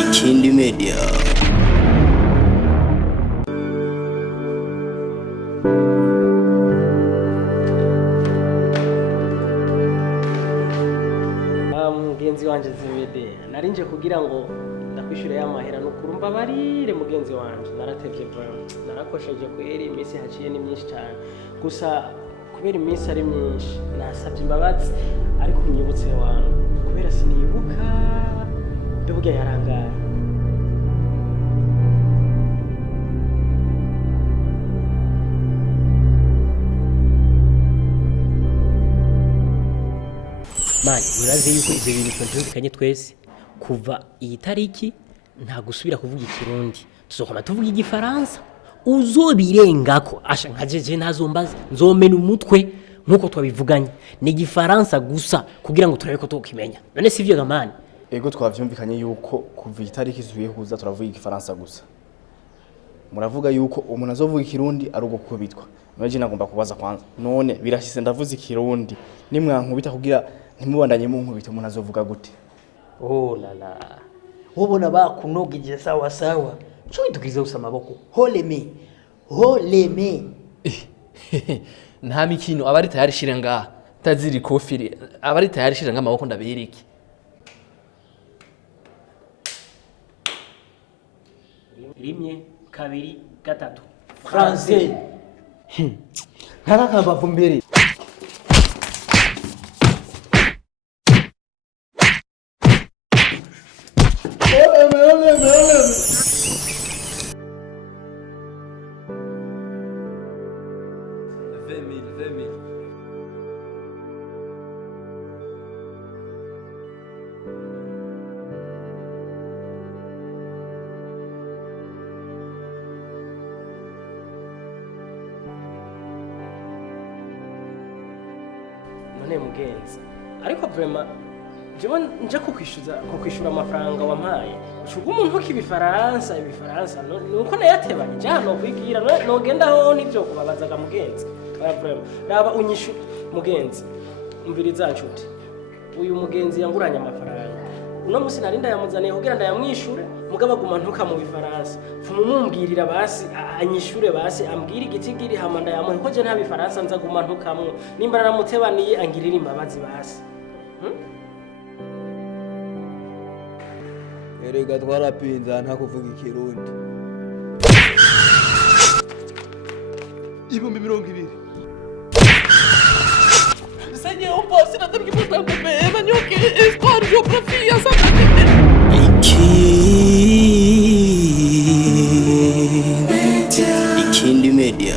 Ikindi Media. Mugenzi wanje Zimede narinje kugira ngo ndakwishyure y'amahera nukurumba barire mugenzi wanje naratevye vraiment narakosheje kweri iminsi haciye ni myinshi cyane gusa kubera iminsi ari myinshi nasabye imbabazi ariko unyibutse wangu kubera sinibuka mbebuge yarangaye mani uraze yuko ivyo bintu twumvikanye twese kuva iyi tariki nta gusubira kuvuga ikirundi tuzokoma tuvuga igifaransa uzobirengako asha nkajeje ntazombaza nzomena umutwe nkuko twabivuganye ni igifaransa gusa kugira ngo turabe ko tukimenya none sivyo gamani ego twavyumvikanye yuko kuva iyi tariki zuye kuza turavuga igifaransa gusa muravuga yuko umuntu azovuga ikirundi ari uko kubitwa naje nagomba kubaza kwanza none birashise ndavuze ikirundi nimwankubita kugira ntimubandanye mu nkubita umuntu azovuga gute oh lala wobona bakunogije sawa sawa cyo tugize usama boko holeme nta mikino abari tayari shiranga taziri kofiri abari tayari shiranga amaboko ndabiriki rimwe kabiri gatatu français ntarakamba vumbere none mugenzi ariko vraiment jewe nje kukwishura amafaranga wampaye ucuga umuntu ibifaransa nuko nayatebanye jano kwigira nogenda ho nivyo kubabazaga mugenzi vraiment raba unyishu mugenzi umviriza nshuti uyu mugenzi yanguranye amafaranga uno musi narinda yamuzaniye kugira ndayamwishure mugaba guma ntuka mu bifaransa fumumbwirira basi anyishure basi ambwira igitigiri hama ndayamuhe ko je nta bifaransa nza guma ntukamwe nimba naramutebaniye angirira imbabazi basi erega twarapinza nta kuvuga ikirundi 200 Senhor, eu posso não ter que mostrar pro bem, mas eu quero história, geografia, sabe? Ikindi Media.